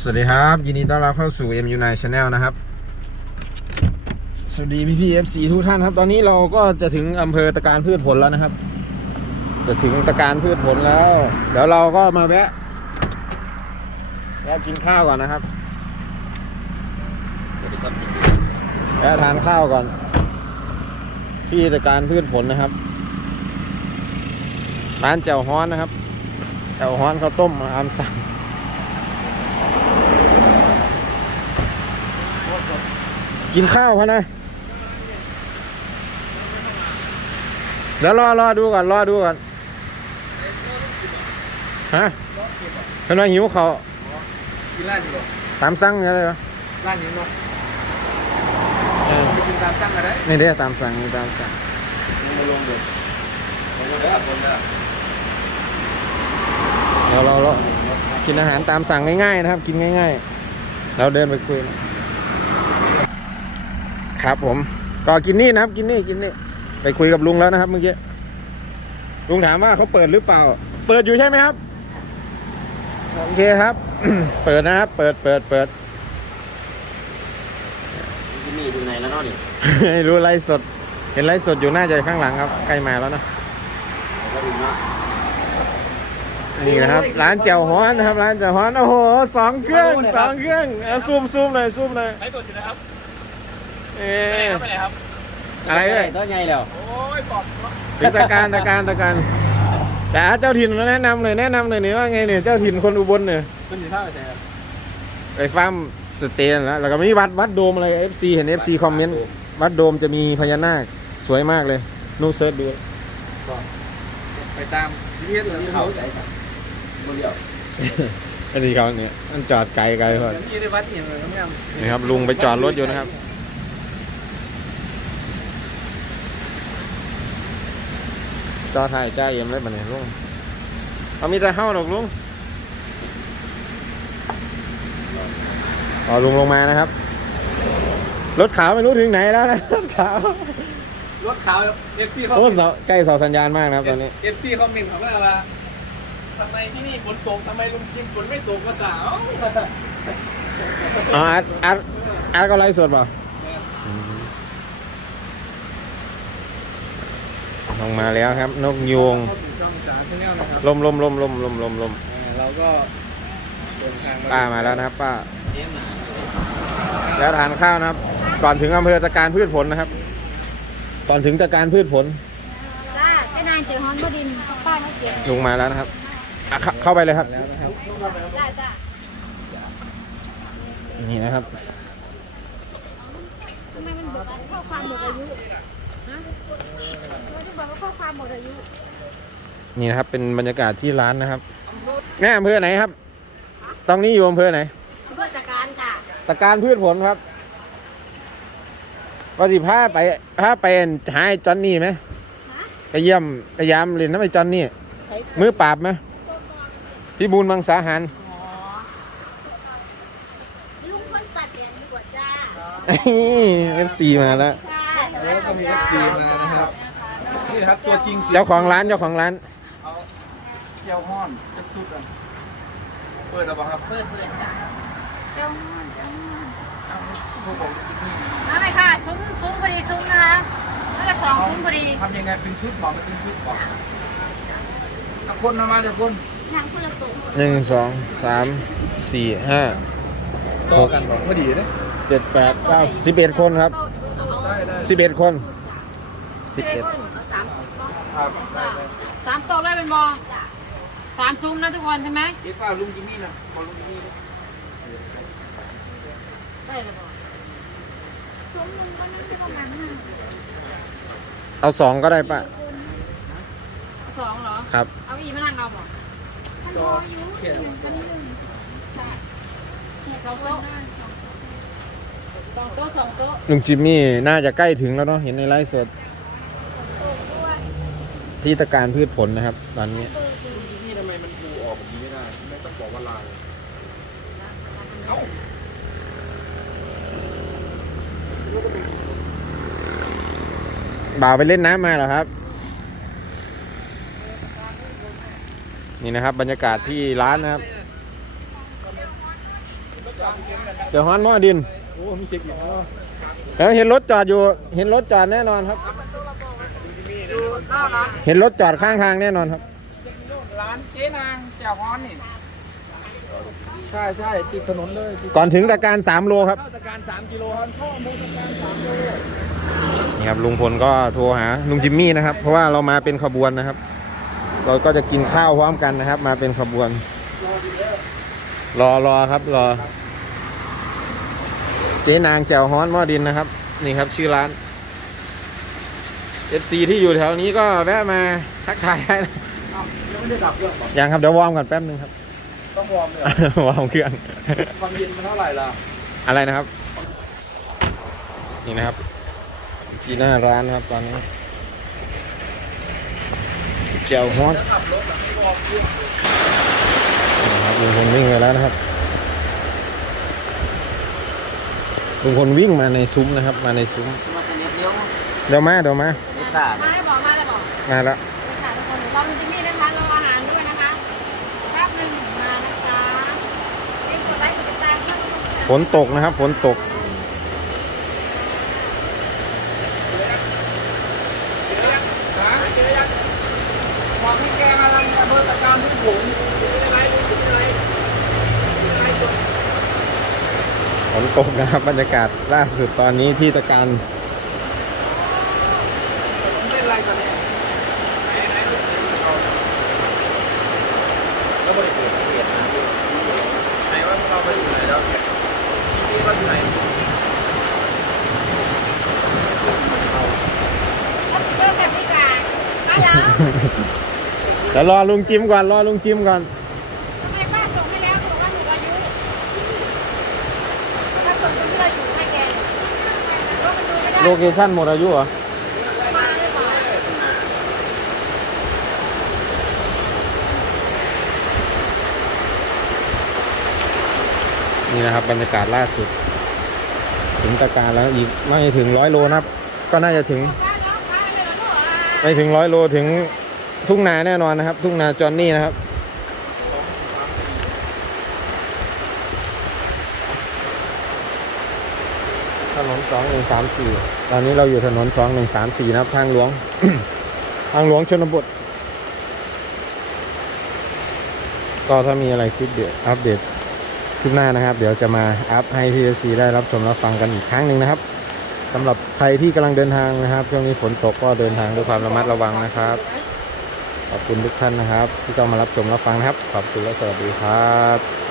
สวัสดีครับ ยินดีต้อนรับเข้าสู่ MU9 Channel นะครับ สวัสดีพี่พี่ FC ทุกท่านครับ ตอนนี้เราก็จะถึงอำเภอตะการพืชผลแล้วนะครับ จะถึงตะการพืชผลแล้ว เดี๋ยวเราก็มาแวะแวะกินข้าวก่อนนะครับ สวัสดีครับแวะทานข้าวก่อน ที่ตะการพืชผลนะครับ ร้านแจ่วฮ้อนนะครับแจ่วฮ้อนข้าวต้มอามสั่ง กินข้าวพะนะ เดี๋ยวรอรอดูก่อนรอดูก่อนฮะเพิ่นว่าหิวเขาวกินร้านนี้บ่ตามสั่งอะไรเหรอร้านนี้เนาะเออไปกินตามสั่งก็ได้นี่เด้อตามสั่งนี่ตามสั่งลงมาลงเดี๋ยวลงมาเด้อคนเด้อเราเราเรากินอาหารตามสั่งง่ายๆนะครับ กินง่ายๆ เราเดินไปคุยนะ ครับผมก็กินนี่นะครับ กินนี่กินนี่ไปคุยกับลุงแล้วนะครับเมื่อกี้ลุงถามว่าเขาเปิดหรือเปล่า เปิดอยู่ใช่ไหมครับโอเคครับ เปิดนะครับ เปิดเปิดเปิดที่นี่อยู่ไหนแล้วเนาะนี่ให้รู้ไลฟ์สด เห็นไลฟ์สดอยู่น่าจะข้างหลังครับใกล้มาแล้วนะก็ดูเนาะนี่นะครับ ร้านแจ่วฮ้อนนะครับ ร้านแจ่วฮ้อนโอ้โหสองเครื่องสองเครื่องเอาซูมซูมเลยซูมเลยไปกดอยู่นะครับ เอ๊ะไปไหนครับ อะไรเอ่ยตัวใหญ่แล้วโอ้ยปอบเนาะถึงตะการตะการตะการจ๋าเจ้าถิ่นแนะนำเลยแนะนำเลยนี่ว่าไงเนี่ยเจ้าถิ่นคนอุบลเนี่ยคุณอยู่ท่าไหนครับไปฟาร์มสเตนแล้วแล้วก็มีวัดวัดโดมอะไร FC เห็น FC คอมเมนต์วัดโดมจะมีพญานาคสวยมากเลยนูเซิร์ชดูไปตามที่เฮ็ดเลยเขาใส่ครับบ่เดียวอันนี้เขาเนี่ยมันจอดไกลไกลพออยู่ในวัดนี่มันก็แม่นนี่ครับลุงไปจอดรถอยู่นะครับ จอถ่ายจ้าเยี่ยมเลยบันนี้ลุงเอามีแต่เฮ้าดอกลุงอ๋อลุงลงมานะครับ รถขาวไม่รู้ถึงไหนแล้วนะรถขาวรถขาว FC เขาโอ้เสาใกล้เสาสัญญาณมากนะครับตอนนี้ FC คอมเมนต์เขาว่าว่าทำไมที่นี่ฝนตกทำไมลุงทิมฝนไม่ตกวะสาวอ๋ออาร์ตอาร์ตอาร์ตก็ไลฟ์สดเปล่าลงมาแล้วครับ นกยูงเข้าสู่ช่องจ๋าชาแนลนะครับลมลมลมลมลมลมลมอ่าเราก็เดินทางป้ามาแล้วนะครับป้าเจ๊หมาแล้วทานข้าวนะครับ ก่อนถึงอำเภอตะการพืชผลนะครับ ก่อนถึงตะการพืชผลจ้าแค่นายเจอฮอนบดินป้าเขาเก็บลุงมาแล้วนะครับอะเข้าเข้าไปเลยครับ แล้วนะครับจ้าจ้านี่นะครับ ทำไมมันบอกว่าข้อความหมดอายุฮะเราที่บอกว่าข้อความหมดอายุ นี่นะครับ เป็นบรรยากาศที่ร้านนะครับแม่อำเภอไหนครับ ตรงนี้อยู่อำเภอไหนอำเภอตะการค่ะตะการพืชผลครับว่าสิพาไปพาไปหาไอ้จอนนี่ไหมไปเยี่ยมไปยามเล่นน้ำไอ้จอนนี่ใช้มือปราบไหมพี่บูลมังสาหารหอลุงคนตัดแดงดีกว่าจ้าเอฟซีมาแล้วค่ะ แล้วก็มี FC มานะครับนี่ครับตัวจริงเสียงเจ้าของร้านเจ้าของร้าน เจียวห้อนจะสู้กันเปิดหรือเปล่าครับเปิดเปิดจ้าเจ้าฮอนเจ้าฮอนพวกผมกินนี่มาเลยค่ะซุ้มซุ้มพอดีซุ้มนะคะน่าจะสองซุ้มพอดีทำยังไงเป็นชุดบอกเป็นชุดบอกเอาคนมามาเดี๋ยวคนนางคนละตัวหนึ่งสองสามสี่ห้าต่อกันบอกพอดีเลยเจ็ดแปดเก้าสิบเอ็ดคนครับ ได้ได้สิบเอ็ดคนสิสิบบเอ็เอ็ดดสามครับได้ได้สามโต๊ะเลยเป็นบอสามซุ้มนะทุกคนใช่ไหมเก็บป้าลุงกินนี่นะพอลุงกินนี่นะได้เลยบอซุ้มหนึงก็นั่งที่ประมาณห้าเอาสองก็ได้ปะสองเหรอ ครับ เอาอีกมานั่งเอาบอกมันพออยู่หนึ่งก็นี่หนึ่งค่ะสองโต๊ะ สองโต๊ะสองโต๊ะลุงจิมมี่น่าจะใกล้ถึงแล้วเนาะเห็นในไลฟ์สด ที่ตะการพืชผลนะครับ ตอนนี้นี่ทำไมมันดูออกแบบนี้ไม่ได้ไม่ต้องบอกว่าลายเอ้าบ่าวไปเล่นน้ำมาเหรอครับ นี่นะครับ บรรยากาศที่ร้านนะครับ เดี๋ยวฮ้อนหม้อดิน โอ้มีเช็คอีกแล้วแล้วเห็นรถจอดอยู่ เห็นรถจอดแน่นอนครับอยู่หน้าร้านเห็นรถจอดข้างทางแน่นอนครับ ร้านเจ๊นางแจ่วฮ้อนนี่ใช่ใช่ติดถนนเลยติดก่อนถึงตะการ3โลครับตะการ3กิโลครับพ่อมูตะการ3โลนี่ครับลุงพลก็โทรหาลุงจิมมี่นะครับ เพราะว่าเรามาเป็นขบวนนะครับ เราก็จะกินข้าวพร้อมกันนะครับ มาเป็นขบวน รอรอครับรอ เจ๊นางแจ่วฮ้อนหม้อดินนะครับ นี่ครับชื่อร้าน FC ที่อยู่แถวนี้ก็แวะมาทักทายได้นะอ้าวยังไม่ได้ดับเครื่องบอกยังครับเดี๋ยววอร์มก่อนแป๊บนึงครับ ต้องวอร์มเลยเหรอวอร์มเครื่อง ความเย็นมันเท่าไหร่ล่ะอะไรนะครับ นี่นะครับจีหน้าร้านนะครับตอนนี้แจ่วฮ้อนขับรถแบบไม่วอร์มเครื่อง นะครับลุงพลวิ่งไปแล้วนะครับ ลุงพลวิ่งมาในซุ้มนะครับ มาในซุ้มมาจะเน็ตเลี้ยวเดี๋ยวมาเดี๋ยวมาไม่ทราบมาได้บอกมาได้บอกมาแล้วค่ะทุกคนรอลุงจิมมี่นะคะรออาหารด้วยนะคะแป๊บหนึ่งมานะคะเอ็กซ์กดไลค์กดติดตามเพื่อนทุกคนนะฝนตกนะครับ ฝนตกหาเจอยังความให้แกมาลังอำเภอตะการทุกผงอะไรอะไร ฝ นตกนะครับบรรยากาศล่าสุดตอนนี้ที่ตะการเป็นไรกันเนี่ยแล้วบริเวณเปลี่ยนนะไหนว่าเราไปอยู่ไหนแล้วเนี่ยที่เราอยู่ไหนเริ่มแบบนี้กันมาแล้วเดี๋ยวรอลุงจิมก่อน รอลุงจิมก่อน ทำไมป้าส่งให้แล้วถูกว่าถูกอายุถ้าส่งคนที่เราอยู่ให้แกรถมันดูไม่ได้ โลเคชั่นหมดอายุเหรอมาได้เปล่านี่นะครับบรรยากาศล่าสุด ถึงตะการแล้วอีกไม่ถึงร้อยโลนะครับ ก็น่าจะถึงป้าน้องป้าเลยเหรอลูกอะไม่ถึงร้อยโลถึงทุ่งนาแน่นอนนะครับ ทุ่งนาจอนนี่นะครับ นสองหนึ่งสามสี่ตอนนี้เราอยู่ถนนสองหนึ่งสามสี่นะครับทางหลวง ทางหลวงชนบท ก็ถ้ามีอะไรคลิปเดี๋ยวอัปเดตคลิปหน้านะครับ เดี๋ยวจะมาอัพให้พีเอซีได้รับชมรับฟังกันอีกครั้งหนึ่งนะครับสำหรับใครที่กำลังเดินทางนะครับช่วงนี้ฝนตกก็เดินทางด้วยความระมัดระวังนะครับ ขอบคุณทุกท่านนะครับ ที่เข้ามารับชมรับฟังนะครับ ขอบคุณและสวัสดีครับ